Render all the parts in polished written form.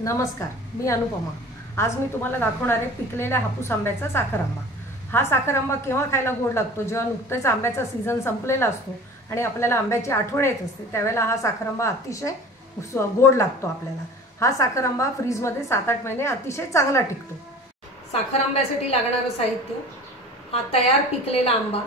नमस्कार, मी अनुपमा। आज मी तुम्हाला दाखवणार आहे पिकलेल्या हापूस आंब्याचा साखर आंबा। हा साखर आंबा केव्हा खायला गोड लागतो? जेव्हा नुकतेच आंब्याचा सीझन संपलेला असतो आणि आपल्याला आंब्याची आठवण येत असते, त्यावेळेला हा साखर आंबा अतिशय गोड लागतो आपल्याला। हा साखर आंबा फ्रीजमध्ये 7-8 महिने अतिशय चांगला टिकतो। साखर आंब्यासाठी लागणारं साहित्य: हा तयार पिकलेला आंबा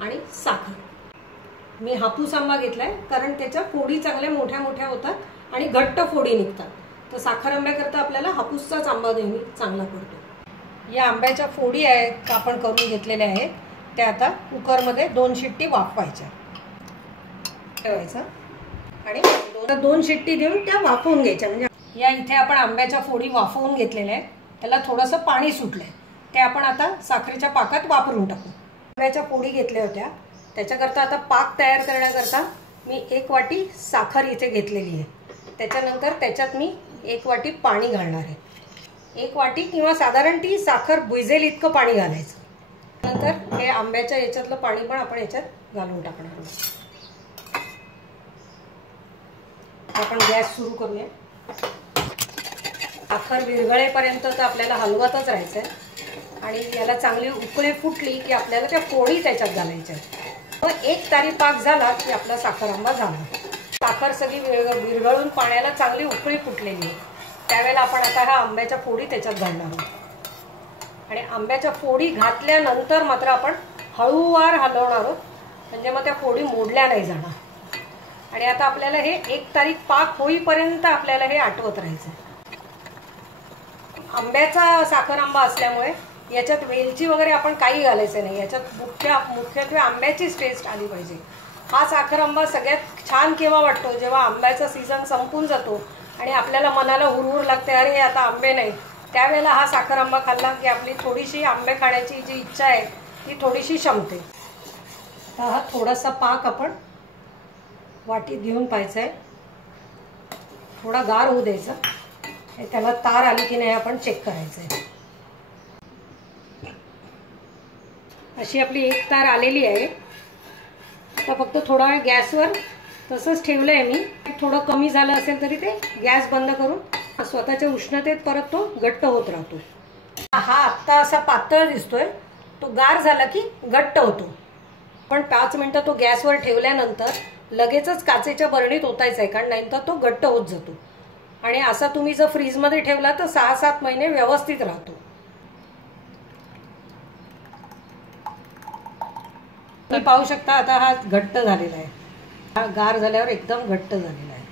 आणि साखर। मी हापूस आंबा घेतलाय कारण त्याच्या फोडी चांगल्या मोठ्या मोठ्या होतात आणि घट्ट फोडी निघतात। तर साखर आंब्याकरता आपल्याला हापूसचाच आंबा नेहमी चांगला पडतो। या आंब्याच्या फोडी आहेत आपण करून घेतलेल्या आहेत, त्या आता कुकरमध्ये 2 शिट्टी वाफवायच्या ठेवायचं आणि 2 शिट्टी देऊन त्या वाफवून घ्यायच्या। म्हणजे या इथे आपण आंब्याच्या फोडी वाफवून घेतलेल्या आहेत, त्याला थोडंसं पाणी सुटलंय, ते आपण आता साखरेच्या पाकात वापरून टाकू। आंब्याच्या फोडी घेतल्या होत्या, त्याच्याकरता आता पाक तयार करण्याकरता मी 1 वाटी साखर इथे घेतलेली आहे। त्याच्यानंतर त्याच्यात मी 1 वाटी पाणी घालणार आहे। 1 वाटी किंवा साधारण ती साखर बुजेल इतकं पाणी घालायचं। नंतर हे आंब्याच्या याच्यातलं पाणी पण आपण याच्यात घालून टाकणार आहोत। आपण गॅस सुरू करूया। साखर विरघळेपर्यंत तर आपल्याला हलवतच राहायचं आहे आणि याला चांगली उकळी फुटली की आपल्याला त्या फोडी त्याच्यात घालायच्या आहेत। मग 1 तारी पाक झाला की आपला साखर आंबा झाला। साखर सगळी विरघळून पाण्याला चांगली उकळी फुटलेली आहे, त्यावेळेला आपण आता ह्या आंब्याच्या फोडी त्याच्यात घालणार आहोत आणि आंब्याच्या फोडी घातल्यानंतर मात्र आपण हळूवार हलवणार आहोत, म्हणजे मग त्या फोडी मोडल्या नाही जाणार। आणि आता आपल्याला हे 1 तारी पाक होईपर्यंत आपल्याला हे आटवत राहायचं। आंब्याचा साखर आंबा असल्यामुळे याच्यात वेलची वगैरे आपण काही घालायचं नाही। याच्यात मुख्यत्वे आंब्याचीच टेस्ट आली पाहिजे। हा साखर आंबा सगळ्यात छान केव्हा वाटतो? जेव्हा आंब्याचा सीझन संपून जातो आणि आपल्याला मनाला हुरहुर लागते, अरे आता आंबे नाही, त्यावेळेला हा साखर आंबा खाल्ला की आपली थोडीशी आंबे खाण्याची जी इच्छा आहे ती थोडीशी शमते। तर हा थोडासा पाक आपण वाटीत घेऊन पाहायचा आहे, थोडा गार होऊ द्यायचा, त्याला तार आली की नाही आपण चेक करायचं आहे। अशी आपली 1 तार आलेली आहे। आता फक्त थोडा वेळ गॅसवर तसंच ठेवलं आहे मी। थोडं कमी झालं असेल तरी ते गॅस बंद करून स्वतःच्या उष्णतेत परत तो घट्ट होत राहतो। हा आत्ता असा पातळ दिसतोय, तो गार झाला की घट्ट होतो। पण 5 मिनिटं तो गॅसवर ठेवल्यानंतर लगेचच काचेच्या बरणीत ओतायचा आहे, कारण नंतर तो घट्ट होत जातो। आणि असा तुम्ही जर फ्रीजमध्ये ठेवला तर 6-7 महिने व्यवस्थित राहतो। तुम्ही पाहू शकता आता हा घट्ट झालेला आहे, हा गार झाल्यावर एकदम घट्ट झालेला आहे।